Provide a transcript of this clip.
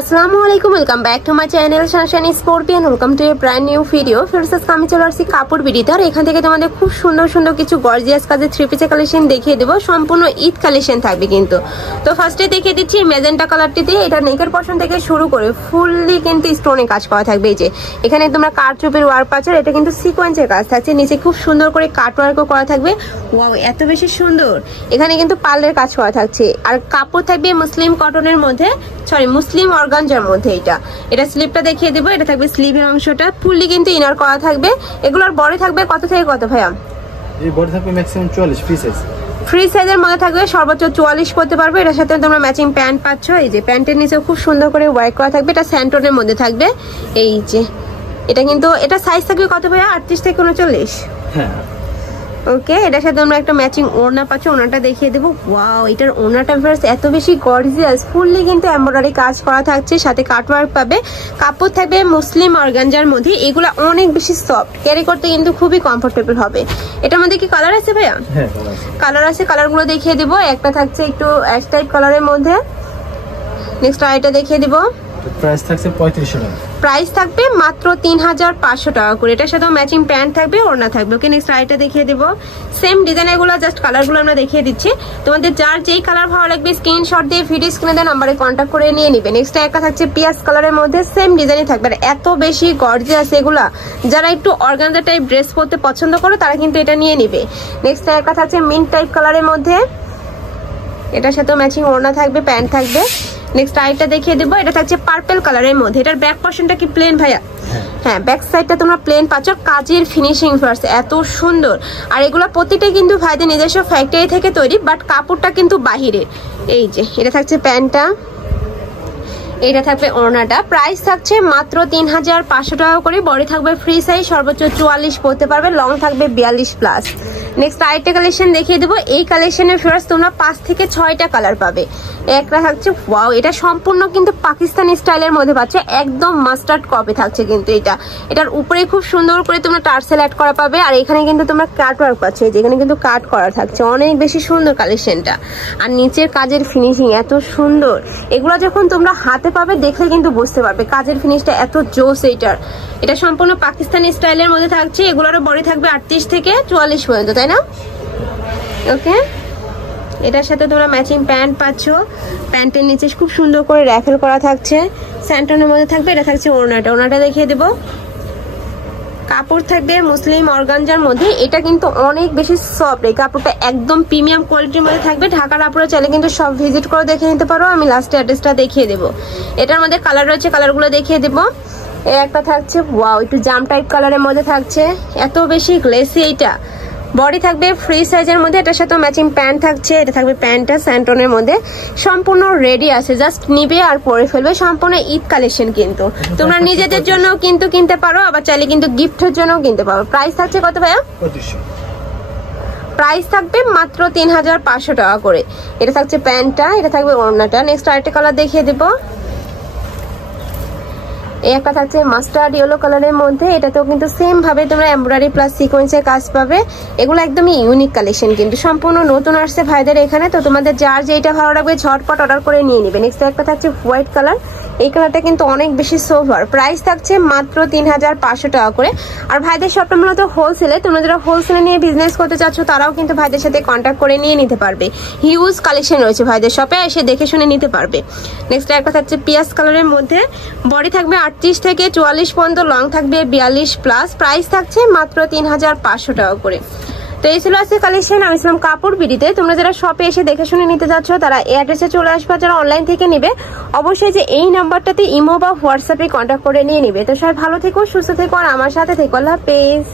আসসালামু আলাইকুম, welcome back to my channel Sunshine Scorpion. Welcome to a brand new video. ফিরসেস আমি চলে আসছি কাপড় বিডিতে। আর এখান থেকে তোমাদের খুব সুন্দর সুন্দর কিছু গর্জিয়াস কাজের থ্রি পিসের কালেকশন দেখিয়ে দেবো। সম্পূর্ণ ঈদ কালেকশন থাকবে কিন্তু। তো ফার্স্টে দেখিয়ে দিচ্ছি ম্যাজেন্টা কালারটি দিয়ে। এটা নেকের পশন থেকে শুরু করে ফুললি কিন্তু স্টোনে কাজ করা থাকবে। এই যে এখানে তোমরা কারচুপির ওয়ার্ক পাচ্ছ, এটা কিন্তু সিকোয়েন্সের কাজ থাকছে। নিচে খুব সুন্দর করে কাট ওয়ার্কও করা থাকবে। ওয়াও, এত বেশি সুন্দর। এখানে কিন্তু পার্লের কাজ করা থাকছে। আর কাপড় থাকবে মুসলিম কটনের মধ্যে, মুসলিম অর্গানজার মধ্যে। এটা স্লিপটা দেখিয়ে দেবো। এটা থাকবে স্লিভের অংশটা ফুললি কিন্তু ইনার করা থাকবে। এগুলোর বডি থাকবে কত থেকে কত ভাইয়া? এই বডি থাকবে ম্যাক্সিমাম 44 ফ্রি সাইজ। ফ্রি সাইজের মধ্যে থাকবে, সর্বোচ্চ 44 করতে পারবে। এটার সাথে তোমরা ম্যাচিং প্যান্ট পাচ্ছ। এই যে প্যান্টের নিচে খুব সুন্দর করে ওয়ার্ক করা থাকবে। এটা স্যান্টনের মধ্যে থাকবে। এই যে এটা কিন্তু এটা সাইজ থাকবে কত ভাইয়া? 38 থেকে 39। হ্যাঁ ওকে, এটার সাথে আমরা একটা ম্যাচিং ওড়না পাচ্ছ। ওড়নাটা দেখিয়ে দেবো। ওয়াও, এটার ওড়নাটা এত বেশি গর্জিয়াস, ফুললি কিন্তু এমব্রয়ডারি কাজ করা থাকছে, সাথে কাটওয়ার্ক পাবে। কাপড় থাকবে মুসলিম অর্গানজার মধ্যে। এগুলো অনেক বেশি সফট, ক্যারি করতে কিন্তু খুবই কমফোর্টেবল হবে। এটার মধ্যে কি কালার আছে ভাইয়া? হ্যাঁ কালার আছে। কালারগুলো দেখিয়ে দেবো। একটা থাকছে একটু অ্যাশ টাইপ কালারের মধ্যে। নেক্সট আইটা দেখিয়ে দিব। প্রাইস থাকছে 3500 টাকা। প্রাইস থাকবে মাত্র 3500 টাকা করে। এটার সাথে ম্যাচিং প্যান্ট থাকবে, ওড়না থাকবে। ওকে, নেক্সট আইটা দেখিয়ে দেবো। সেম ডিজাইনের গুলো, জাস্ট কালারগুলো আমরা দেখিয়ে দিচ্ছি। তোমাদের যার যেই কালার ভালো লাগবে স্ক্রিনশট দিয়ে ভিডিও স্ক্রিনে দেওয়া নাম্বারে কন্ট্যাক্ট করে নিয়ে নিবে। নেক্সট একটা থাকছে পিয়াজ কালারের মধ্যে, সেম ডিজাইনই থাকবে। আর এত বেশি গর্জিয়াস এগুলা, যারা একটু অর্গানজা টাইপ ড্রেস পরতে পছন্দ করে তারা কিন্তু এটা নিয়ে নিবে। নেক্সট একটা থাকছে মিন্ট টাইপ কালারের মধ্যে। এটার সাথে ম্যাচিং ওড়না থাকবে, প্যান্ট থাকবে। নেক্সট আইটা দেখিয়ে দেবো। এটা থাকছে পার্পল কালারের মধ্যে। এটার ব্যাক পোর্শনটা কি প্লেন ভাইয়া? হ্যাঁ, ব্যাক সাইডটা তোমরা প্লেন পাচ্ছ। কাজের ফিনিশিং ফার্স্ট এত সুন্দর। আর এগুলো প্রতিটাই কিন্তু ভাইদের নিজস্ব ফ্যাক্টরি থেকে তৈরি, বাট কাপড়টা কিন্তু বাহিরের। এই যে এটা থাকছে প্যান্টটা, এটা থাকবে ওড়নাটা। প্রাইস থাকছে মাত্র 3500 টাকা করে। বডি থাকবে ফ্রি সাইজ, সর্বোচ্চ 44 পরতে পারবে, লং থাকবে 42+। নেক্সট আরেকটা কালেকশন দেখিয়ে দেবো। এই কালেকশনের ফার্স্ট তোমরা 5 থেকে 6টা কালার পাবে। একটা থাকছে ওয়াও, এটা সম্পূর্ণ কিন্তু পাকিস্তানি স্টাইলের মধ্যে পাচ্ছে, একদম মাস্টার্ড কপি থাকছে কিন্তু এটা। এটার উপরে খুব সুন্দর করে তোমরা টার্সেল অ্যাড করা পাবে। আর এখানে কিন্তু তোমরা কাট ওয়ার্ক পাচ্ছ, যেখানে কিন্তু কাট করা থাকছে। অনেক বেশি সুন্দর কালেকশনটা। আর নিচের কাজের ফিনিশিং এত সুন্দর। এগুলো যখন তোমরা হাতে পাবে দেখলে কিন্তু বুঝতে পারবে কাজের ফিনিশটা এত জোস। এটা সম্পূর্ণ পাকিস্তানি স্টাইলের মধ্যে থাকছে। এগুলোরও বডি থাকবে 38 থেকে 44 পর্যন্ত, তাই না? ওকে, এটার সাথে তোমরা ম্যাচিং প্যান্ট পাচ্ছ। প্যান্টের নিচে খুব সুন্দর করে র্যাফেল করা থাকছে, স্যান্টনের মধ্যে থাকবে। এটা থাকছে ওড়নাটা। ওড়নাটা দেখিয়ে দেবো। কাপড় থাকবে মুসলিম অর্গানজার মধ্যে। এটা কিন্তু অনেক বেশি সফট। এই কাপড়টা একদম প্রিমিয়াম কোয়ালিটির মধ্যে থাকবে। ঢাকার আপুরা চাইলে কিন্তু সব ভিজিট করে দেখে নিতে পারো। আমি লাস্টে অ্যাড্রেসটা দেখিয়ে দেবো। এটার মধ্যে কালার রয়েছে, কালারগুলো দেখিয়ে দেবো। একটা থাকছে ওয়াও, একটু জাম টাইপ কালারের মধ্যে থাকছে, এত বেশি গ্লেসি। এইটা বডি থাকবে ফ্রি সাইজের মধ্যে। এটার সাথে ম্যাচিং প্যান্ট থাকছে। এটা থাকবে প্যান্টটা স্যান্টনের মধ্যে। সম্পূর্ণ রেডি আছে, জাস্ট নিবে আর পরে ফেলবে। সম্পূর্ণ ঈদ কালেকশন কিন্তু। তোমরা নিজেদের জন্য কিন্তু কিনতে পারো, আবার চাইলে কিন্তু গিফটের জন্য কিনতে পারো। প্রাইস থাকছে কত ভাইয়া? 2500। প্রাইস থাকবে মাত্র 3500 টাকা করে। এটা থাকছে প্যান্টটা, এটা থাকবে ওড়নাটা। নেক্সট আরেকটা কালার দেখিয়ে দেবো। একটা থাকছে মাস্টার্ড ইয়েলো কালারের মধ্যে। এটাতেও কিন্তু সেম ভাবে তোমরা এমব্রয়ডারি প্লাস সিকোয়েন্সের কাজ পাবে। এগুলো একদমই ইউনিক কালেকশন কিন্তু, সম্পূর্ণ নতুন আসছে ভাইদের এখানে। তো তোমাদের যার যেটা ভালো লাগবে ঝটপট অর্ডার করে নিয়ে নিবে। নেক্সট একটা থাকছে হোয়াইট কালার। এই কালারটা কিন্তু অনেক বেশি সোভার। প্রাইস থাকছে মাত্র 3500 টাকা করে। আর ভাইদের শপটা মূলত হোলসেলে। তোমরা যারা হোলসেলে নিয়ে বিজনেস করতে চাচ্ছ তারাও কিন্তু ভাইদের সাথে কন্ট্যাক্ট করে নিয়ে নিতে পারবে। হিউজ কালেকশন রয়েছে ভাইদের শপে, এসে দেখে শুনে নিতে পারবে। নেক্সট একটা থাকছে পিয়াজ কালারের মধ্যে। বডি থাকবে 38 থেকে 44 পর্যন্ত, লং থাকবে 42+। প্রাইস থাকছে মাত্র 3500 টাকা করে। তো এই ছিল আছে কালেকশন। আমি ছিলাম কাপড় বিডিতে। তোমরা যারা শপে এসে দেখে শুনে নিতে যাচ্ছ তারা এই অ্যাড্রেসে চলে আসবে। যারা অনলাইন থেকে নিবে অবশ্যই যে এই নাম্বারটাতে ইমো বা হোয়াটসঅ্যাপে কন্ট্যাক্ট করে নিয়ে নিবে। তো সবাই ভালো থেকো, সুস্থ থেকো, আর আমার সাথে থেকো। আল্লাহ হাফেজ।